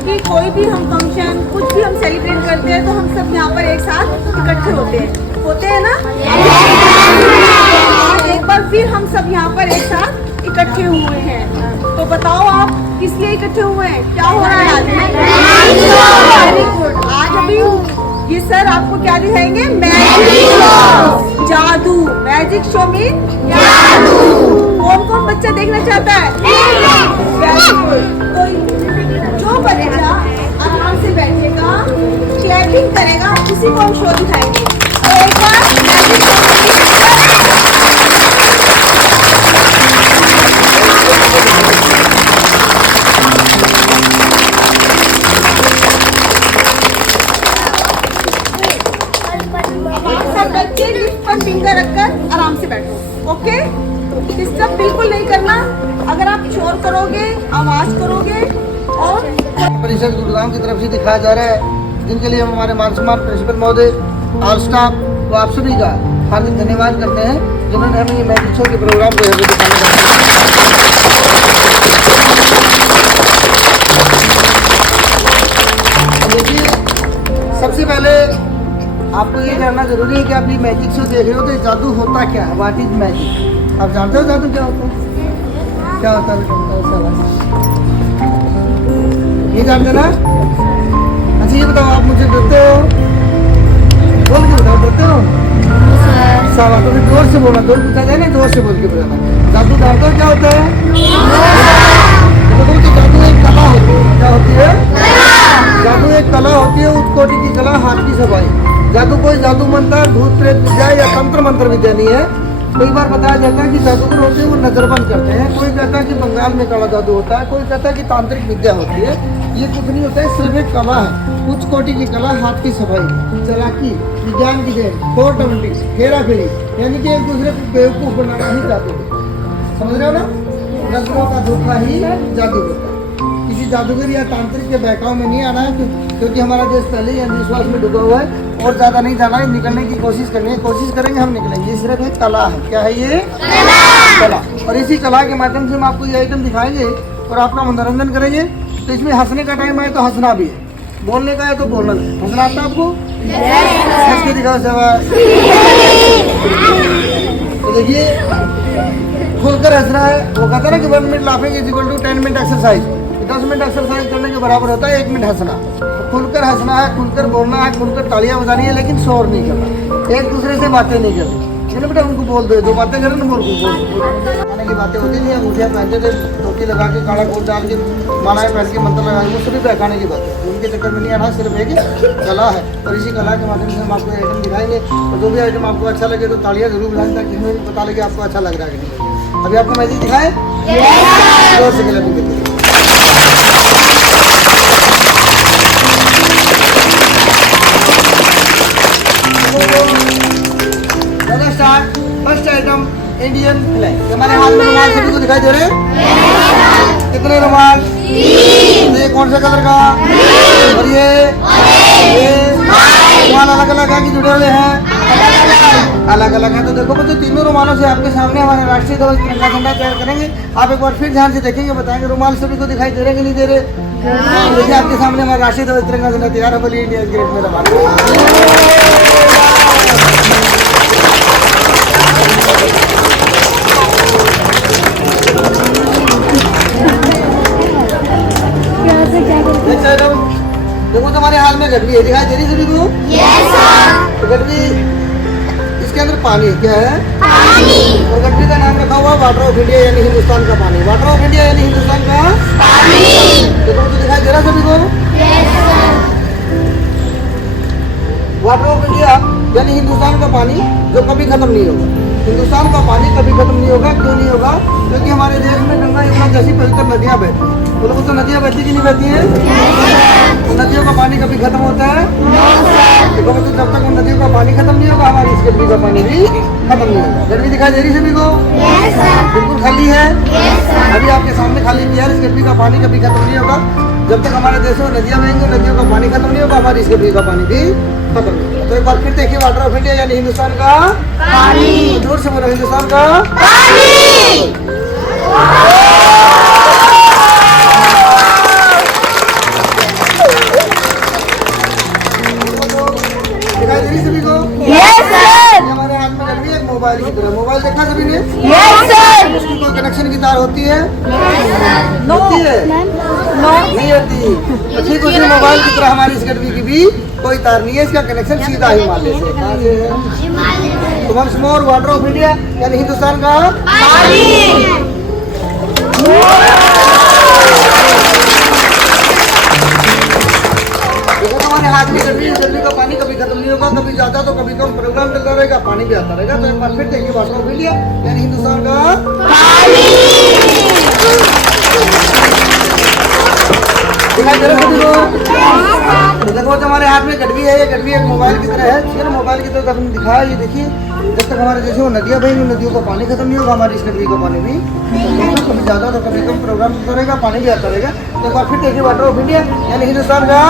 कि कोई भी हम फंक्शन कुछ भी हम सेलिब्रेट करते हैं तो हम सब यहाँ पर एक साथ इकट्ठे होते हैं ना। एक बार फिर हम सब यहाँ पर एक साथ इकट्ठे हुए हैं, तो बताओ आप किस लिए इकट्ठे हुए हैं, क्या हो रहा है आज? Very good. आज अभी ये सर आपको क्या दिखाएंगे? मैजिक शो, जादू। मैजिक शो मीन जादू। कौन कौन बच्चा देखना चाहता है? Very good. तो जो बच्चा आराम से बैठेगा, चैटिंग करेगा, उसी को हम शो दिखाएंगे। तो एक बार फिंगर रखकर आराम से बैठो। ओके, डिस्टर्ब बिल्कुल नहीं करना। अगर आप शोर करोगे, आवाज करोगे और परिषद गुरुग्राम की तरफ से दिखाया जा रहा है, जिनके लिए हम हमारे मान सम्मान प्रिंसिपल महोदय और स्टाफ व आप सभी का हार्दिक धन्यवाद करते हैं, जिन्होंने हमें ये मैजिक शो के प्रोग्राम को दिखाने का। देखिए, सबसे पहले आपको ये जानना जरूरी है कि आप ये मैजिक शो देख रहे हो तो जादू होता क्या है? What is magic? आप जानते हो जादू क्या होता है? क्या होता है? ये जानते ना? अच्छा ये बताओ, आप मुझे डरते हो? बोल के बताओ, डरते हो? सावा तो फिर जोर से बोलना, जोर पूछा जाए ना, जोर से बोल के बताना। जादू जानते हो क्या होता है? तो जादू एक कला होती है। क्या होती है? जादू एक कला होती है, उस कोटि की कला, हाथ की सफाई। जादू कोई जादू मंत्र, भूत प्रेत विद्या या तंत्र मंत्र विद्या नहीं है। कई बार बताया जाता है कि जादूगर होते हैं वो नजरबंद करते हैं, कोई कहता है कि बंगाल में काला जादू होता है, कोई कहता है कि तांत्रिक विद्या होती है। ये कुछ नहीं होता है, सिर्फ एक कला है, उच्च कोटि की कला, हाथ की सफाई, चालाकी, विज्ञान की देन, 420, हेरा फेरी, यानी कि एक दूसरे को बेवकूफ बनाना ही जादू होता है। समझ रहे हो ना? नजरों का धोखा ही जादू होता है। किसी जादूगर या तांत्रिक के बहकाव में नहीं आना है, क्योंकि हमारा देश पहले ही अंधविश्वास में डूबा हुआ है। और ज़्यादा नहीं जाना है, निकलने की कोशिश करनी है, कोशिश करेंगे हम निकलेंगे। ये सिर्फ एक कला है। क्या है ये? कला। और इसी कला के माध्यम से हम आपको ये आइटम दिखाएंगे और आपका मनोरंजन करेंगे। तो इसमें हंसने का टाइम आए तो हंसना भी है, बोलने का है तो बोलना भी। हंसना आता है आपको? हंस के दिखाओ शाबाश। तो देखिए, खुलकर हंसना है। वो कहता है ना कि 1 minute laughing is equal to 10 minute exercise. 10 minute exercise करने के बराबर होता है 1 मिनट हंसना। खुलकर हंसना है, खुलकर बोलना है, खुलकर तालियां बजानी है, लेकिन शोर नहीं करना, एक दूसरे से बातें नहीं करनी। चलो बेटा उनको बोल दो, जो बातें करें ना बोल खाने की बातें होती नहीं। अंगूठियाँ पहनते थे, टोपी लगा के, काला कोट डाल के, मालाएं पहन के, मंत्र लगा के, वो सिर्फ बहकाने की बात है। उनके चक्कर में नहीं आना, सिर्फ एक कला है। और इसी कला के माध्यम से हम आपको आइटम दिखाएंगे। और जो भी आइटम आपको अच्छा लगे तो तालियां जरूर बजाएं, ताकि हमें पता लगे आपको अच्छा लग रहा है कि नहीं। अभी आपको मैजिक दिखाएं, जोर से गला भी फर्स्ट आइटम इंडियन फ्लैग। हमारे हाथ में रुमाल सभी को दिखाई दे रहे हैं? कितने रुमाल? ये कौन सा कलर का? और ये रुमाल अलग अलग है कि जुड़े हुए हैं? अलग अलग है। तो देखो बच्चों, तीनों रुमालों से आपके सामने हमारे राष्ट्रीय ध्वज तिरंगा झंडा तैयार करेंगे। आप एक बार फिर ध्यान से देखेंगे, बताएंगे रुमाल सभी को दिखाई दे रहे कि नहीं दे रहे? देखिए आपके सामने हमारा राष्ट्रीय ध्वज तिरंगा झंडा तैयार है। बोलिए इंडिया इज ग्रेट मेरा भारत। देखो तुम्हारे हाथ में गडवी है, दिखाई दे रही सभी को? Yes sir. गडवी, इसके अंदर पानी क्या है? पानी। और गडवी का नाम रखा हुआ वाटर ऑफ इंडिया, यानी हिंदुस्तान का पानी। वाटर ऑफ इंडिया यानी हिंदुस्तान का पानी। देखो तो दिखाई दे रहा सभी को? Yes sir. Water of India यानी हिंदुस्तान का पानी, जो कभी खत्म नहीं होगा। हिंदुस्तान का पानी कभी खत्म नहीं होगा। क्यों नहीं होगा? क्योंकि हमारे देश में गंगा यमुना जैसी पवित्र नदियाँ बहती हैं। बोलो तो नदियाँ बहती कि नहीं बहती हैं? तो नदियों का पानी कभी खत्म होता है? देखो तो जब तक उन नदियों का पानी खत्म नहीं होगा, हमारी इस गड्डी का पानी भी खत्म नहीं होगा। गड्डी दिखाई दे रही सभी को? बिल्कुल खाली है। अभी आपके सामने खाली भी है। इस गड्डी का पानी कभी खत्म नहीं होगा। जब तक हमारे देश में नदियाँ बहेंगी, नदियों का पानी खत्म नहीं होगा, हमारी इस गड्डी का पानी भी खत्म नहीं होगा। तो एक बार फिर देखिए, वाटर ऑफ इंडिया यानी हिंदुस्तान का पानी। जोर से बोलो, हिंदुस्तान का पानी। कनेक्शन की तार होती है? नो होती है? नो नहीं होती। तो ठीक उसी मोबाइल की तरह हमारी इस गडवी की भी कोई तार नहीं है, इसका कनेक्शन सीधा हिमालय से। कहाँ से है? तो once more water of India यानी हिंदुस्तान का हमारे हाथ में गडवी का पानी कभी खत्म नहीं होगा, कभी ज्यादा तो कभी कम, प्रोग्राम चलता रहेगा, पानी भी आता रहेगा। तो एक बार फिर देखिए वाटर ऑफ इंडिया यानी हिंदुस्तान का दिखाई दे रहा है सभी को? तो देखो हमारे हाथ में गडवी है, ये गडवी एक मोबाइल की तरह है, ठीक है ना? मोबाइल की तरह आपने दिखाया, ये देखिए जब तक हमारे जैसे वो नदियाँ बहेंगी, नदियों का पानी खत्म नहीं होगा, हमारी इस गडवी का पानी भी कभी ज्यादा तो कभी कम, प्रोग्राम चलता रहेगा, पानी भी आता रहेगा। तो एक बार फिर देखिए वाटर ऑफ इंडिया यानी हिंदुस्तान का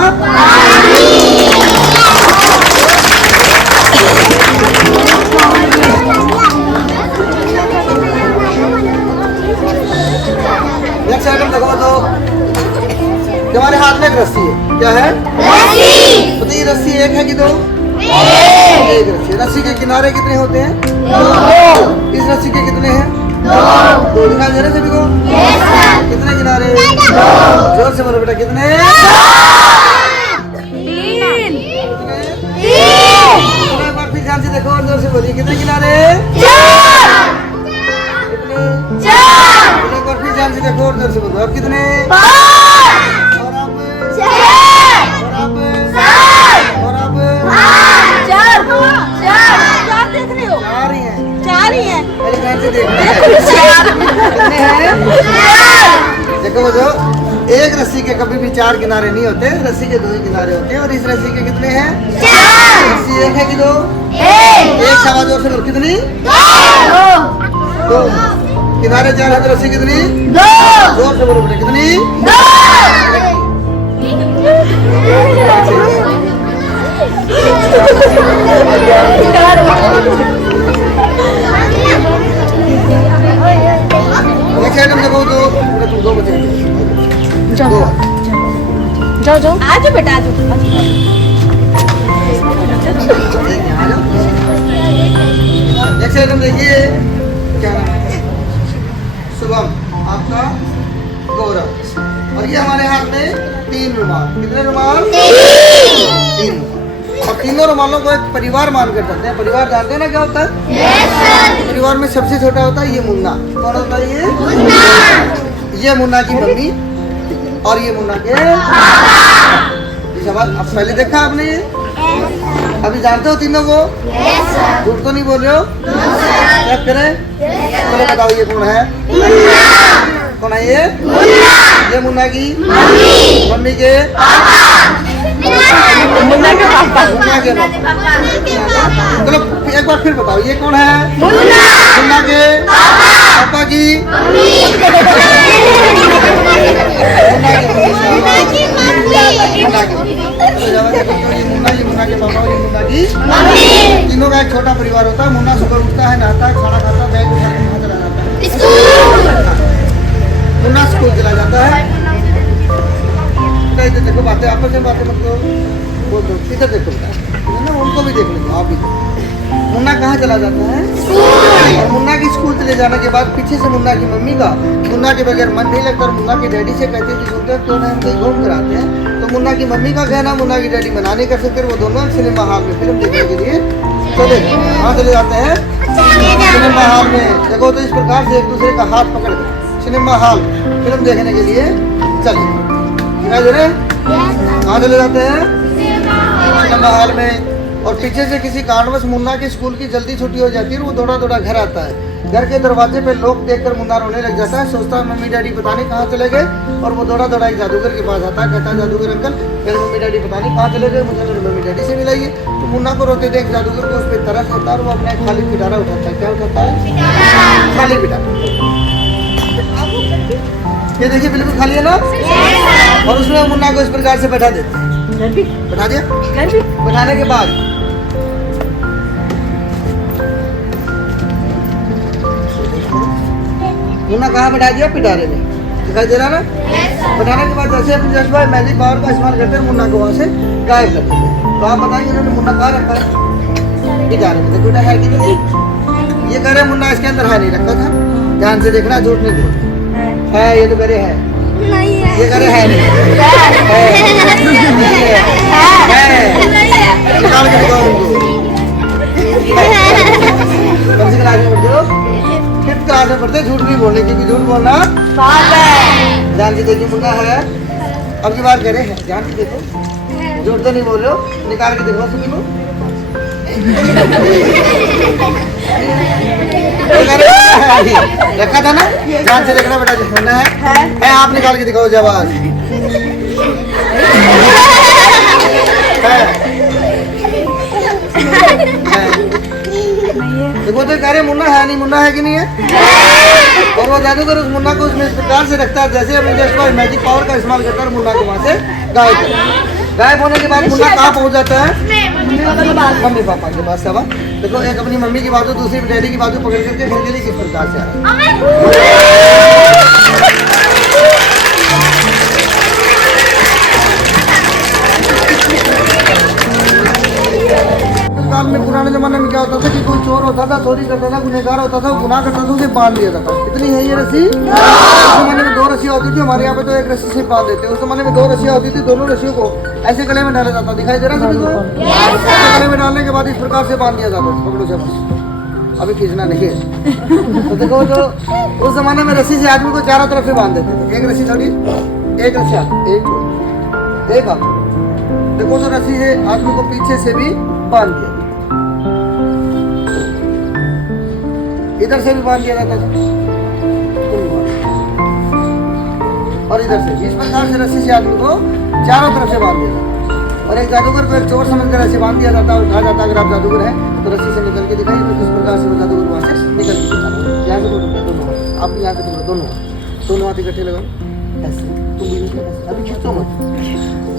नेक्स्ट आइटम देखो। तो हमारे हाथ में एक रस्सी है, क्या है? रस्सी। बताइए रस्सी एक है कि दो? एक रस्सी। रस्सी के किनारे कितने होते हैं? दो। इस रस्सी के कितने हैं? दो। दिखाई दे रहे सभी को? कितने किनारे? जोर से बोलो बेटा, कितने? एक बार फिर ध्यान से देखो और जोर से बोलिए, कितने किनारे? कितने? एक बार फिर ध्यान से देखो और जोर से बोलो, अब कितने? और अब चार देख रहे हो? चार ही है। पहले ध्यान से देखो कितने हैं? देखो बच्चों, एक रस्सी के कभी भी चार किनारे नहीं होते, रस्सी के दो ही किनारे होते हैं। और इस रस्सी के कितने हैं? रस्सी एक है कि दो? एक। सवा जोर से बोलो, कितनी? दो। किनारे चार है तो रस्सी कितनी? जोर से बोलो बेटा, कितनी? नेक्स्ट आइटम देखो। तो तुम दो बचे दो। जाओ जाओ, आ जाओ बेटा, आ जाओ। नेक्स्ट आइटम देखिए, क्या नाम है? शुभम, आपका गौरव। और ये हमारे हाथ में तीन रुमाल। कितने रुमाल? तीन। और तीनों रुमालों को एक परिवार मानकर चलते हैं। परिवार जानते हैं ना क्या होता है? परिवार में सबसे छोटा होता है ये मुन्ना। कौन होता है ये? ये मुन्ना की मम्मी और ये मुन्ना के सवाल। अब पहले देखा आपने ये? अभी जानते हो तीनों को? झूठ तो नहीं बोल रहे हो? क्या करें? चलो बताओ ये कौन है? कौन है ये? ये मुन्ना की मम्मी के मुन्ना के पापा। मुन्ना के पापा। चलो एक बार फिर बताओ ये कौन है? मुन्ना के पापा की मुन्ना के पापा और ये मुन्ना की तीनों का एक छोटा परिवार होता है। मुन्ना सुबह उठता है, नहाता है, खाना खाता है, बैग उठा के कहाँ चला जाता है? मुन्ना स्कूल चला जाता है। इधर देखो, बातें आपस में बातें मत करो, बोल दो। इधर देखो ना, उनको भी देख लो, आप भी देखो। मुन्ना कहाँ चला जाता है? और मुन्ना की स्कूल चले जाने के बाद पीछे से मुन्ना की मम्मी का मुन्ना के बगैर मन नहीं लगता और मुन्ना के डैडी से कहते हैं कि सुनते हैं क्यों ना हम कहीं घूम कर आते हैं। तो मुन्ना की मम्मी का कहना मुन्ना की डैडी मना नहीं कर सकते, वो दोनों सिनेमा हॉल में फिल्म देखने के लिए चले। कहाँ चले जाते हैं? सिनेमा हॉल में। देखो तो इस प्रकार से एक दूसरे का हाथ पकड़ कर सिनेमा हॉल फिल्म देखने के लिए चले। दिखाई दे रहे? कहाँ चले जाते हैं? सिनेमा हॉल में। और पीछे से किसी कारणवश मुन्ना की स्कूल की जल्दी छुट्टी हो जाती है, वो दौड़ा दौड़ा घर आता है। घर के दरवाजे पे लोग देखकर मुन्ना रोने लग जाता है, सोचता है मम्मी डैडी पता नहीं कहाँ चले गए। और वो दौड़ा दौड़ा एक जादूगर के पास आता है, कहता है जादूगर अंकल मेरे मम्मी डैडी पता नहीं कहाँ चले गए, मुझे मेरे मम्मी डैडी से मिलाइए। तो मुन्ना को रोते देख जादूगर को उस पर तरस होता है और वो अपना एक खाली पिटारा उठाता है। क्या उठाता है? खाली पिटारा। ये देखिए बिल्कुल खाली है ना। और उसमें मुन्ना को इस प्रकार से बैठा देते हैं। बैठा दिया। बैठाने के बाद मुन्ना कहाँ बैठा दिया? पिटारे में। दिखाई दे रहा ना? बैठाने के बाद जैसे अपने जज्बा मैजिक पावर का इस्तेमाल करते हैं, मुन्ना को वहाँ से गायब कर देते हैं। तो आप बताइए उन्होंने मुन्ना कहाँ रखा है? पिटारे में। देखो है कि नहीं? ये कह रहे मुन्ना इसके अंदर है नहीं रखा था। ध्यान से देखना, झूठ नहीं बोल। है ये तो करे है, नहीं है। ये करे है नहीं है। निकाल के दिखाओ उनको। कौन सी क्लास में पढ़ते हो? 5th क्लास में पढ़ते। झूठ नहीं बोलने, क्योंकि झूठ बोलना पाप है। ध्यान से देखिए, मुन्ना है, अब की बार करे है, ध्यान से देखो, झूठ तो नहीं बोल रहे हो, निकाल के देखो सभी को। रखा था ना, ध्यान से देखना बेटा, मुन्ना है, आप निकाल के दिखाओ जवाब। देखो तो कह रहे मुन्ना है नहीं, मुन्ना है कि नहीं है? और वो जादूगर उस मुन्ना को उसमें इस प्रकार से रखता है जैसे अपने जस्ट मैजिक पावर का इस्तेमाल करता है, मुन्ना को वहाँ से गायब होने के बाद मुन्ना कहाँ पहुँच जाता है? मम्मी पापा के पास। सब देखो, एक अपनी मम्मी की बाजू, दूसरी डैडी की बाजू पकड़ करके घर के लिए किस प्रकार से आ काल में, पुराने जमाने में क्या होता था कि कोई चोर होता था, चोरी करता था, गुनहगार होता था, गुनाह करता था, उसे बांध दिया जाता था। इतनी है ये रस्सी। उस जमाने में 2 रस्सियाँ होती थी, हमारे यहाँ पे तो एक रस्सी से बांध देते। उस जमाने में 2 रस्सियाँ होती थी, दोनों रस्सियों को ऐसे गले में डाला जाता। दिखाई दे रहा सभी को? ऐसे गले में डालने के बाद इस प्रकार से बांध दिया जाता। पकड़ो से बस, अभी खींचना नहीं है। तो देखो, जो उस जमाने में रस्सी से आदमी को चारों तरफ से बांध देते थे। एक रस्सी छोड़ी, एक रस्सी आगे, एक आगे। देखो तो रस्सी से आदमी को पीछे से भी बांध दिया, इधर से भी बांध दिया जाता था, और इधर से। इस प्रकार से रस्सी से आदमी को चारों तरफ से बांध दिया जाता। और एक जादूगर को एक चोर समझकर ऐसे बांध दिया जाता और कहा जाता अगर आप जादूगर हैं तो रस्सी से निकल के दिखाइए। तो किस प्रकार से वो जादूगर वहाँ से निकल के दिखाता। यहाँ से दोनों हाथ, आप यहाँ से पकड़ो, दोनों हाथ इकट्ठे लगाओ ऐसे। तुम भी ऐसे, अभी खींचो मत।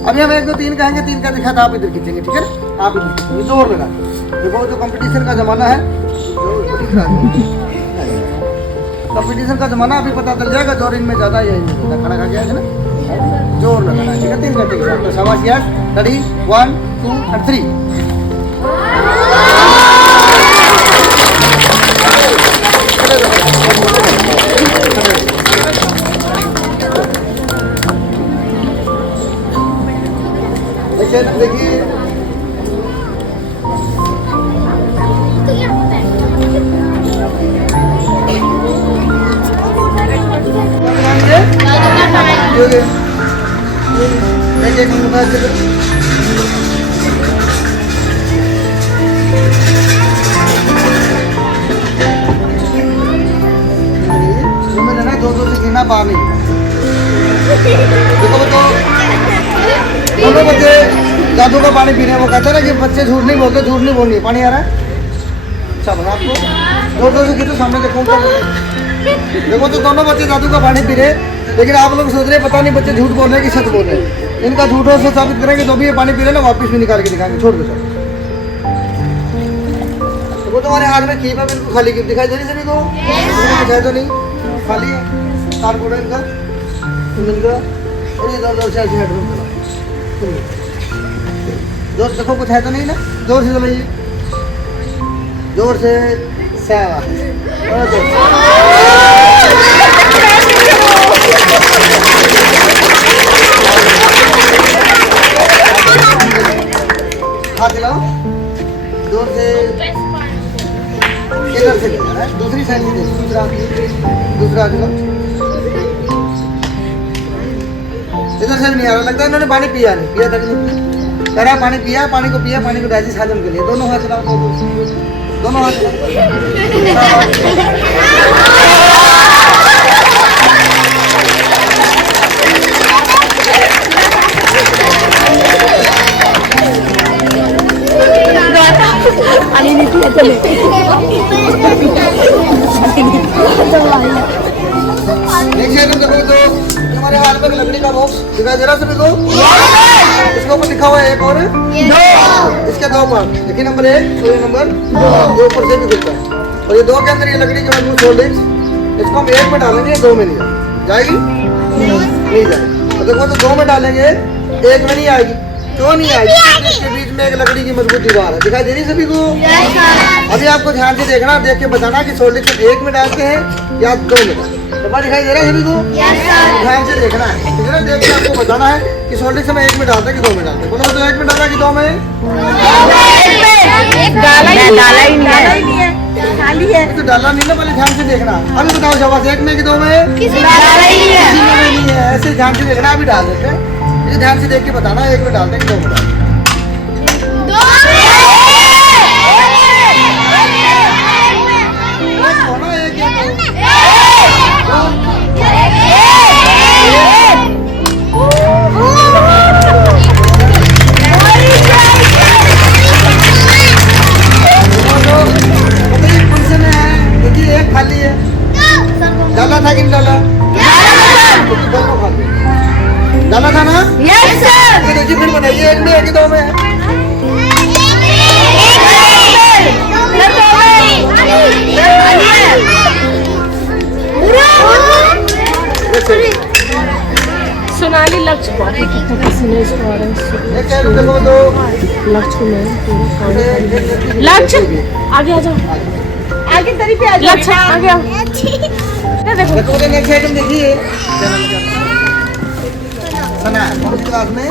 अभी हम 1 2 3 कहेंगे, 3 का दिखा था, आप इधर खींचेंगे, ठीक है ना? आप इधर खींचेंगे, जोर लगा। देखो, जो कंपटीशन का जमाना है, कंपटीशन का जमाना, अभी पता चल जाएगा जोर इनमें ज्यादा या इनमें ज्यादा। खाना खा गया है ना, जोर लगाना, ठीक है? 3 का ठीक है। तो शाबाश यार, रेडी 1 2 and 3। देखिए, एक मुन्ना से लेना, 2 से गिरना, बाहर नहीं। देखो तो दोनों बच्चे जादू का पानी पी रहे हैं। वो कहता है ना कि बच्चे झूठ नहीं बोलते, झूठ नहीं बोलनी। पानी आ रहा है, अच्छा बना आपको। 2 से गिरो, सामने देखो। देखो तो दोनों बच्चे जादू का पानी पी रहे, लेकिन आप लोग सोच रहे हैं पता नहीं बच्चे झूठ बोल रहे हैं कि सच बोल रहे हैं। इनका झूठों से साबित करेंगे तो भी ये पानी पी रहे ना, वापस भी निकाल के दिखाएंगे। छोड़ दो सर। तो वो तुम्हारे हाथ में कीप है, बिल्कुल खाली कीप दिखाई दे रही सभी को? कुछ है तो नहीं, खाली है। तार बोलो इनका, और ये जोर से ऐसे हेडफोन चलाओ। जोर देखो, कुछ है तो नहीं ना? जोर से चलाइए, जोर से। हाथ दिलाओ, जोर से। इधर से दूसरी साइड से, दूसरा दिलाओ। इधर से भी नहीं आ रहा, लगता है इन्होंने पानी पिया नहीं, पिया था कि नहीं? कह रहा पानी पिया, पानी को पिया, पानी को डाइजेस्ट हाजम के लिए। दोनों हाथ चलाओ, दोनों हाथ तुम्हारे हाथ में लकड़ी का बॉक्स दिखाई दे रहा सभी को? इसके ऊपर लिखा हुआ है 1 और 2। इसके 2 पार्ट, देखिए नंबर 1 और नंबर 2 ऊपर से भी खुलता है। और ये 2 के अंदर ये लकड़ी के मजबूत होल्डिंग्स, इसको हम 1 में डालेंगे, 2 में नहीं जाएगी, नहीं जाएगी। तो देखो, तो 2 में डालेंगे, 1 में नहीं आएगी। क्यों नहीं आएगी? इसके बीच में एक लकड़ी की मजबूत दीवार है, दिखाई दे रही सभी को? अभी आपको ध्यान से देखना, देख के बताना कि सोल्ड एक्शन 1 में डालते हैं या 2 में। डब्बा दिखाई दे रहा है सभी को? ध्यान से देखना है, ठीक है ना? देख के आपको बताना है कि सोल्ड एक्शन 1 में डालते हैं कि 2 में डालते हैं। बोलो तो 1 में डाला कि 2 में? डाला ही नहीं है, खाली है। तो डालना नहीं ना, पहले ध्यान से देखना। अभी बताओ शाबाश, 1 में कि 2 में? डाला ही नहीं है। किसी में भी नहीं है, ऐसे ध्यान से देखना। अभी डाल देते हैं, ये ध्यान से देख के बताना 1 में डालते हैं कि 2 में डालते हैं। दोनों एक या एक खाली है, डाला था कि नहीं डाला? दोनों खाली डाला था ना? Yes sir. तो देखिए फिर बताइए 1 में है कि 2 में है? सोनाली लक्ष्य बहुत ही कितना पसीना इसको आ रहा है। एक साइड देखो तो लक्ष्य में लक्ष्य आगे आ जाओ, आगे तरी पे आ जाओ। लक्ष्य आगे आओ। ये देखो देखो तो नेक्स्ट आइटम देखिए। सना कौन सी क्लास में?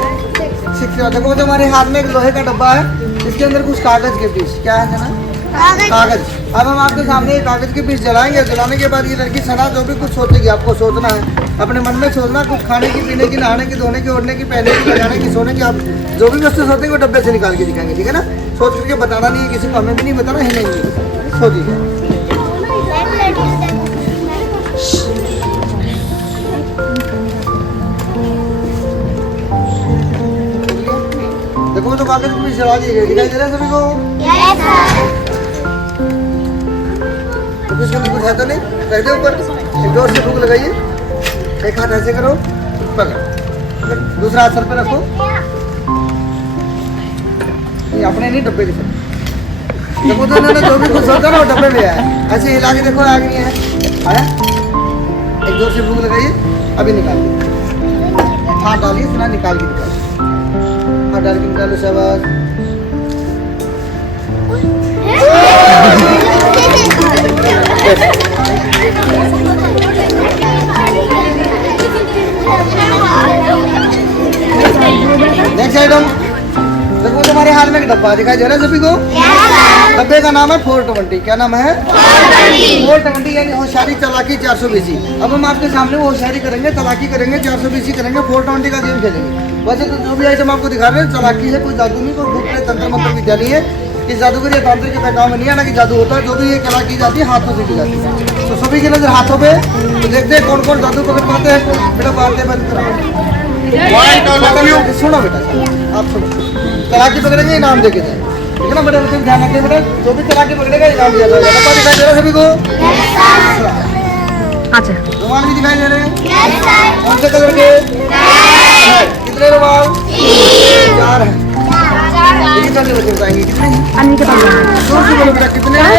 6। देखो तो हमारे हाथ में एक लोहे का डब्बा है, इसके अंदर कुछ कागज के पीस। क्या है सना? कागज। अब हम आपके सामने कागज के पीस जलाएंगे। जलाने के बाद ये लड़की सना जो भी कुछ सोचेगी, आपको सोचना है, अपने मन में सोचना, कुछ खाने की, पीने की, नहाने की, धोने की, ओढ़ने की, पहनने की, लगाने की, सोने की, आप जो भी वस्तु सोचेंगे वो डब्बे से निकाल के दिखाएंगे, ठीक है ना? सोच करके बताना नहीं है किसी को, हमें भी नहीं बताना, है नहीं सोचिए। देखो तो कागज भी जला दिए गए, दिखाई दे रहा है सभी को? तो इसके अंदर कुछ है तो नहीं? रख दे ऊपर, एक जोर से फूंक लगाइए। एक हाथ ऐसे करो, पकड़, दूसरा हाथ सर पे रखो। ये अपने नहीं, डब्बे के साथ। देखो तो इन्होंने जो भी कुछ सोचा ना वो डब्बे में आया। ऐसे हिला के देखो, आगे नहीं है, आया? एक जोर से फूंक लगाइए, अभी निकाल दीजिए। हाथ डालिए, इतना निकाल के निकालिए। हाथ डाल के निकालो, शाबाश। नेक्स्ट आइटम देखो, तुम्हारे हाथ में एक डब्बा दिखाई दे रहा है सभी को? डब्बे का नाम है 420। क्या नाम है? 420 यानी होशियारी चालाकी 420। अब हम आपके सामने वो होशियारी करेंगे, चालाकी करेंगे, 420 करेंगे, 420 का गेम खेलेंगे। वैसे तो जो भी आइटम आपको दिखा रहे हैं चालाकी है, कोई जादू नहीं, कोई भूत प्रेत तंत्र मंत्र विद्या नहीं है। कि जादूगर या तांत्रिक के बहकाव में नहीं आना कि जादू होता है। जो भी ये कला की जाती है हाथों से की जाती है। तो सभी की नजर हाथों पे, तो देखते हैं कौन कौन जादू पकड़ पाते हैं। बेटा बातें बंद करो, सुनो बेटा, आप सुनो। चलाकी पकड़ेंगे, इनाम देके जाए, ठीक है ना? बड़े बच्चे ध्यान रखिए बेटा, जो भी चलाकी पकड़ेगा इनाम दिया जाएगा। डब्बा दिखाई दे रहा है सभी को? अच्छा रुमाल भी दिखाई दे रहे हैं? कौन से कलर के? कितने रुमाल? 4 है। लेकिन छोटे बच्चे बताएंगे कितने हैं? अन्नी के पास जाना है। जोर से बोलो बेटा, कितने हैं?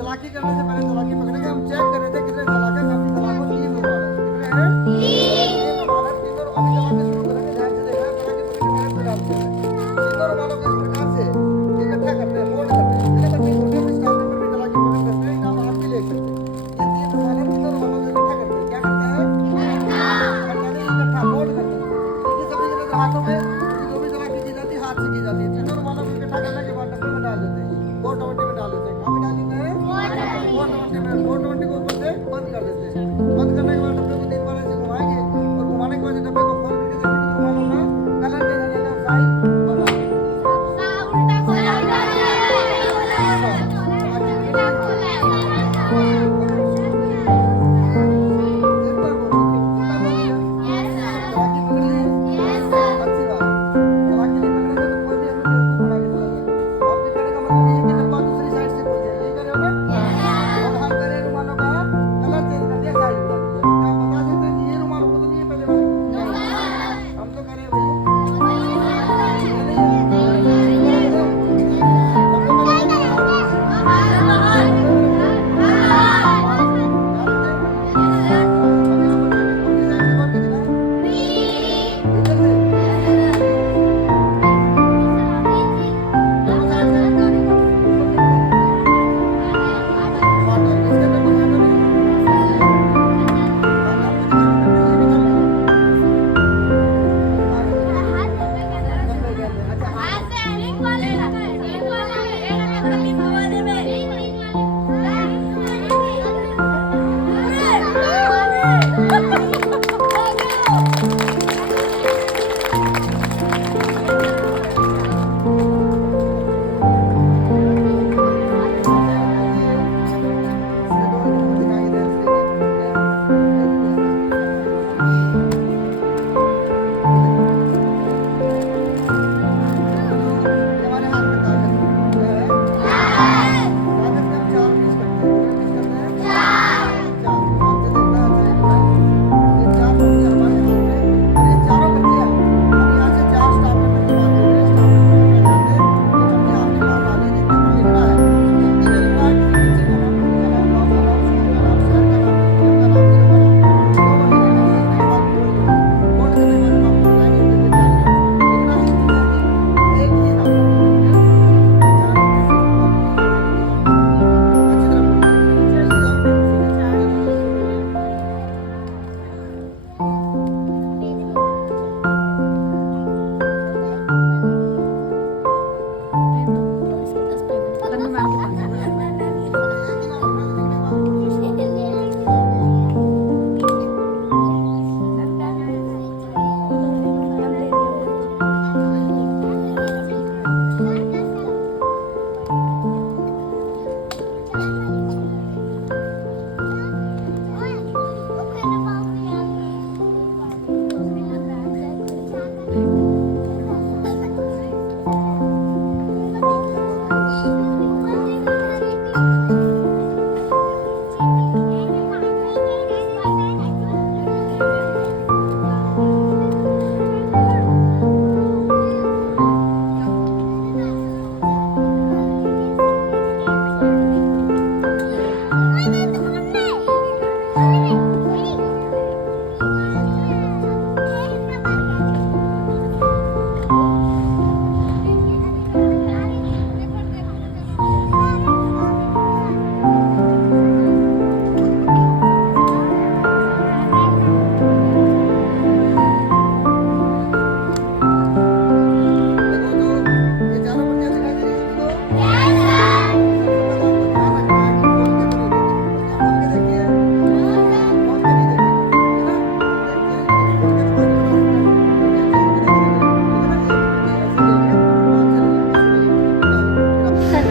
चालाकी करने से पहले चालाकी पकड़ेंगे। हम चेक कर रहे थे कितने चालाक हैं। काफी चालाकों 3 रुमाल हैं। कितने हैं? 3 रुमाल हैं। 3 रुमाल। अभी चालाकी शुरू करेंगे, ध्यान से देखना। चालाकी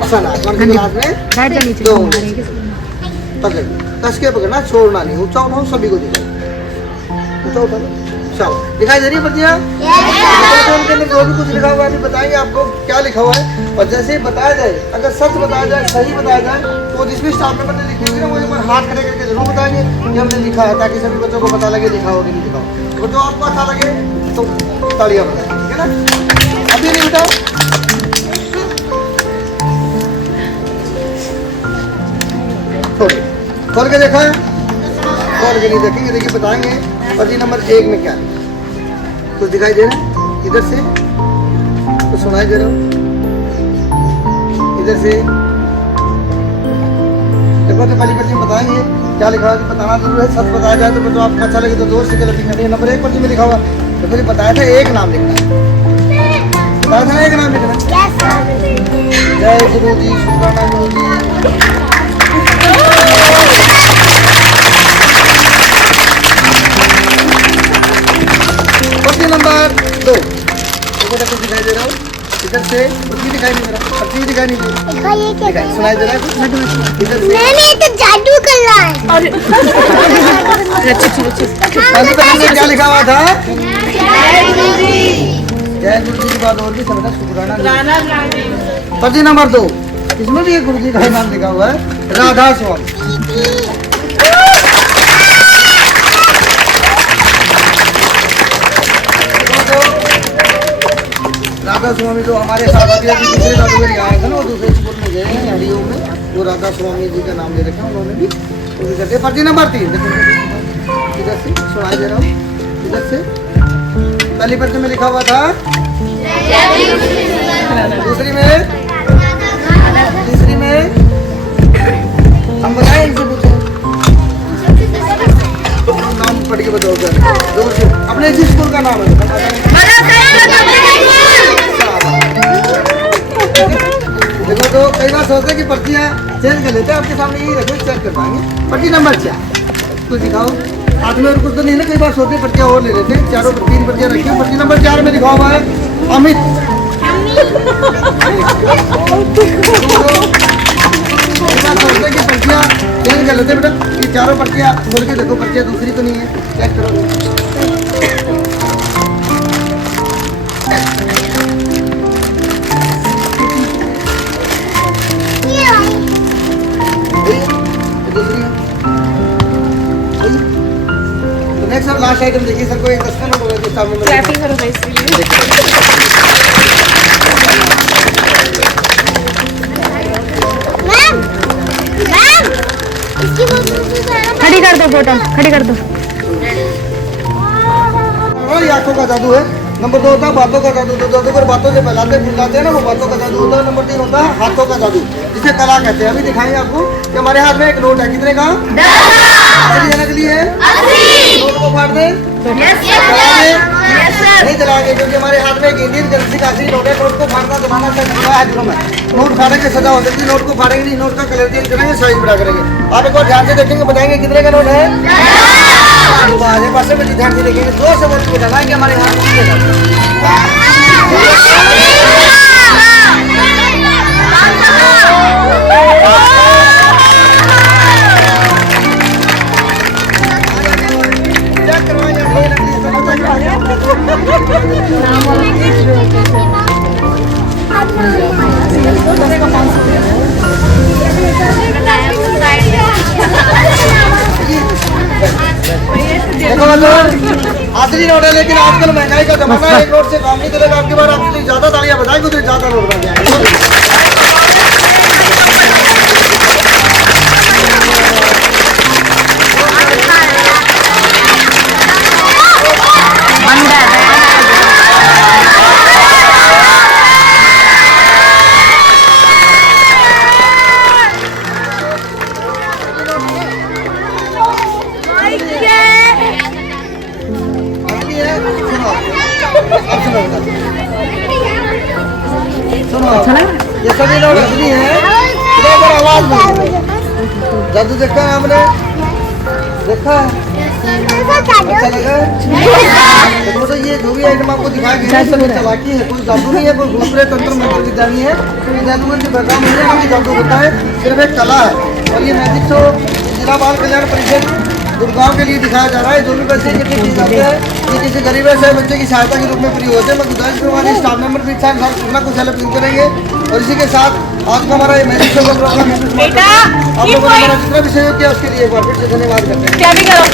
आसन कौन सी क्लास में? दो पकड़, कस के पकड़ना, छोड़ना नहीं। ऊंचा उठाओ, सभी को दिखाओ, ऊंचा उठा लो। चलो, दिखाई दे रही है बच्चियाँ? उनके अंदर जो भी कुछ लिखा हुआ है अभी बताएंगे आपको क्या लिखा हुआ है। और जैसे ही बताया जाए, अगर सच बताया जाए, सही बताया जाए, तो जिस भी स्टाफ मेंबर ने लिखी होगी ना वो एक बार हाथ खड़े करके जरूर बताएंगे कि हमने लिखा है, ताकि सभी बच्चों को पता लगे लिखा हो कि नहीं लिखा हो। तो जो आपको अच्छा लगे तो तालियां बजाएं, ठीक है ना? अभी नहीं बताओ, खोल के देखा है? खोल के नहीं देखेंगे, देखिए बताएंगे पर्ची नंबर 1 में क्या है। कुछ दिखाई दे रहा है इधर से? कुछ सुनाई दे रहा हो इधर से? देखो तो पहली पर्ची में बताएंगे क्या लिखा हुआ है, बताना जरूर है। सच बताया जाए तो आपको अच्छा लगे तो जोर से लिखेंगे। नंबर 1 पर्ची में लिखा हुआ तो फिर बताया था एक नाम लिखना है, बताया था एक नाम लिखना। जय गुरु जी, शुक्राना गुरु जी। पर्ची नंबर 2 कुछ दिखाई दे रहा हो इधर से? कुछ भी दिखाई नहीं दे रहा, पर्ची दिखाई नहीं दे रही, सुनाई दे रहा है इधर से? मैंने तो जादू कर रहा है। पहली पर्ची में क्या लिखा हुआ था? जय गुरु जी की बात और भी समझा, शुक्राना। पर्ची नंबर 2 इसमें भी एक गुरु जी का नाम लिखा हुआ है, राधा स्वामी। राधा स्वामी तो हमारे साथ अभी दूसरे दादू में आया था ना, वो दूसरे स्कूल में गए हैं हरिओम में, वो राधा स्वामी जी का नाम ले रखा है उन्होंने भी। तो करते पर्ची नंबर 3 इधर से सुनाई दे रहा हूँ, इधर से पहली पर्ची में लिखा हुआ था, दूसरी में, तीसरी में हम बताएं, इनसे पूछें नाम पढ़ के बताओ क्या जोर से, अपने इस स्कूल का नाम है। देखो तो कई बार सोचते हैं कि पर्चियाँ चेंज कर लेते हैं, आपके सामने यही रखो, चेक कर पाएंगे। पर्ची नंबर 4 कुछ दिखाओ हाथ में, और कुछ तो नहीं ना, कई बार सोचते पर्चियाँ और ले लेते हैं। चारों 3 पर्चियाँ रखी हैं। पर्ची नंबर 4 में लिखा हुआ है अमित। सोचते हैं कि पर्चियाँ चेंज कर लेते हैं बेटा, ये चारों पर्चियाँ खोल के देखो, पर्चियाँ दूसरी तो नहीं है, चेक करो। नेक्स्ट और लास्ट आइटम देखिए सर को एक 10 मिनट हो गए तो सामने क्लैपिंग करो भाई इसके लिए। मैम मैम इसकी खड़ी कर दो फोटो, खड़ी कर दो। और ये आंखों का जादू है। नंबर 2 होता है बातों का जादू, तो जादू को बातों से फैलाते फुलाते हैं ना, वो बातों का जादू होता है। नंबर 3 होता है हाथों का जादू, जिसे कला कहते हैं। अभी दिखाएंगे आपको कि हमारे हाथ में एक नोट है, कितने का? 10 देने के लिए नोट को फाड़ दे, नहीं चलाएंगे क्योंकि हमारे हाथ में एक इंडियन करेंसी का असली नोट है। नोट को फाड़ना जमाना है, नोट फाड़ने की सजा हो सकती है। नोट को फाड़ेंगे नहीं, नोट का कलर चेंज करेंगे, साइज बड़ा करेंगे। आप एक बार ध्यान से देखेंगे, बताएंगे कितने का नोट है? आगे पास में ध्यान से देखेंगे, जोर से बोल के बताना कि हमारे हाथ में कितने का। देखो असली नोट है, लेकिन आजकल महंगाई का जमाना है, एक नोट से काम नहीं चलेगा। आपकी बार आपसे ज्यादा तालियां बजाएंगे उतनी ज्यादा नोट बन जाएंगे। सुनो ये सभी लोग असली हैं, आवाज में जादू देखा है आपने? देखा है? अच्छा लगा? तो दोस्तों ये जो भी आइटम आपको दिखाया गया है सब चालाकी है, कोई जादू नहीं है, कोई भूत प्रेत तंत्र मंत्र विद्या नहीं है, ये जादूगर की बदनाम नहीं है, ना कि जादू होता है, सिर्फ एक कला है। और ये मैजिक शो जिला बाल कल्याण परिषद गुड़गांव के लिए दिखाया जा रहा है। जो भी पैसे इकट्ठे किए जाते हैं ये किसी गरीब ऐसे बच्चे की सहायता के रूप में प्रयोग होते हैं। मैं गुजारिश करूँगा स्टाफ मेंबर भी साथ कुछ ना कुछ हेल्प करेंगे। और इसी के साथ आज का हमारा ये मैजिक शो का प्रोग्राम आप लोगों ने हमारा जितना भी सहयोग किया उसके लिए एक बार फिर से धन्यवाद करते हैं। क्या भी करो